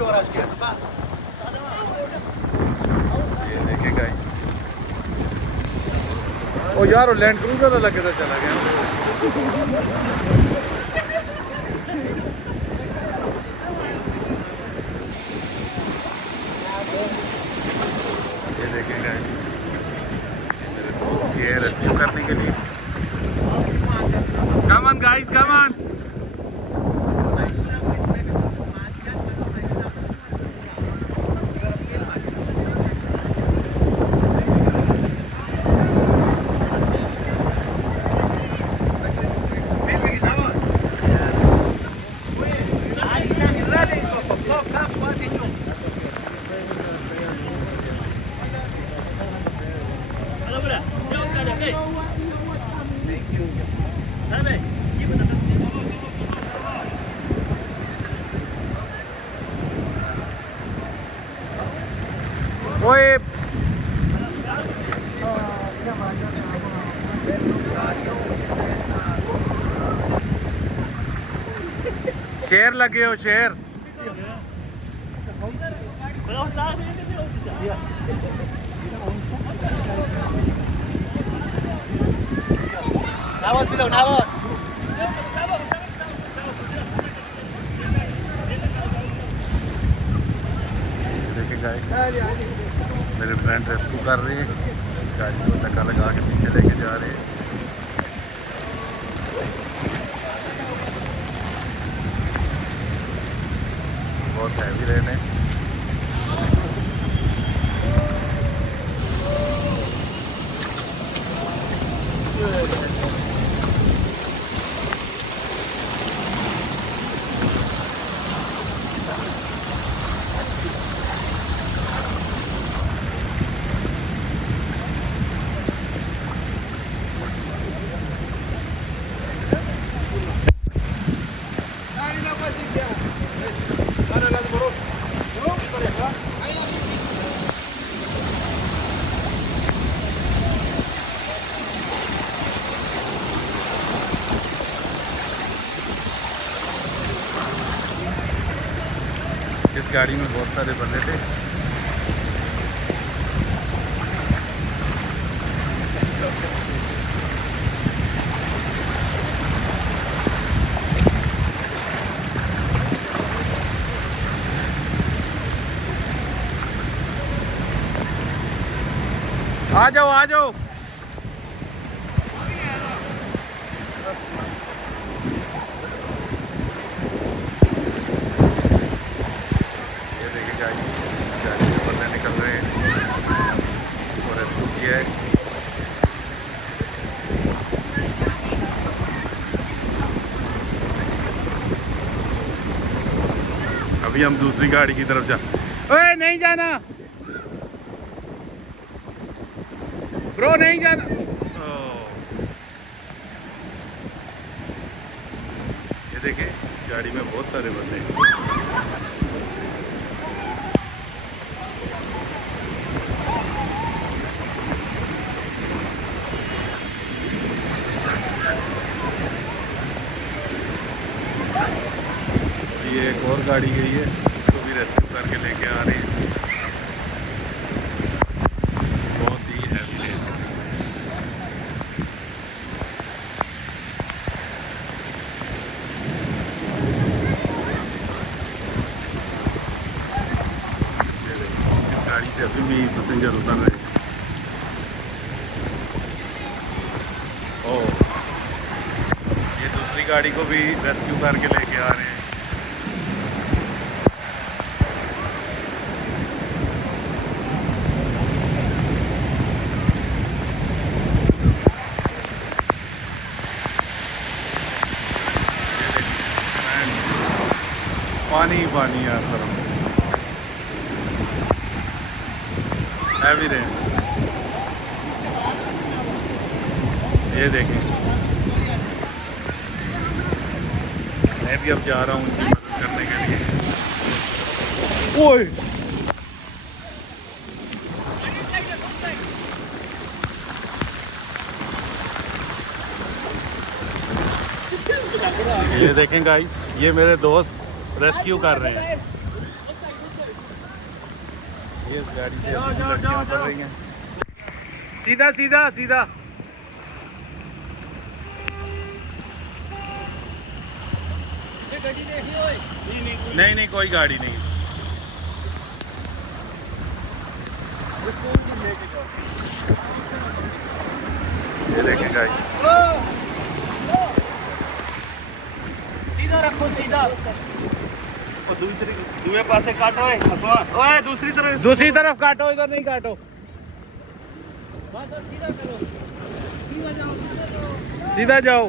ये देखें गाइस। ओ यार वो लैंड क्रूजर वाला किधर चला गया? ये देखें गाइस, मेरे दोस्त ये रेस्क्यू करने के लिए। Come on guys, come on. ओए शेर लगे हो शेर। Nawas bilang nawas. देखिए गाइस, मेरे फ्रेंड रेस्क्यू कर रहे हैं, गाड़ी को धक्का लगा के पीछे लेके जा रहे हैं। बहुत हैवी रेन है। इस गाड़ी में बहुत सारे बंदे थे। आ जाओ आ जाओ। गाड़ी से बंदे निकल रहे हैं और रेस्क्यू किया है। अभी हम दूसरी गाड़ी की तरफ जा। ओए नहीं जाना ब्रो, नहीं जाना। ये देखें, गाड़ी में बहुत सारे बंदे हैं। ये एक और गाड़ी गई है, उसको भी रेस्क्यू करके लेके आ रहे हैं। बहुत ही हैवी है। इस गाड़ी से अभी भी पैसेंजर उतर रहे हैं। ओह, ये दूसरी गाड़ी को भी रेस्क्यू करके लेके आ रहे हैं। पानी ही पानी यार तरफ हैवी रेन। ये देखें, मैं भी अब जा रहा हूँ उनकी मदद करने के लिए। ओए ये देखें गाइस, ये मेरे दोस्त रेस्क्यू कर रहे हैं। ये इस गाड़ी से लड़कियां उतर रही हैं। सीधा सीधा सीधा। नहीं नहीं कोई गाड़ी नहीं। ये देखें गाइस, सीधा रखो सीधा। और दूसरे पासे काटो ओए दूसरी तरफ काटो, इधर नहीं काटो। सीधा जाओ, सीधा जाओ।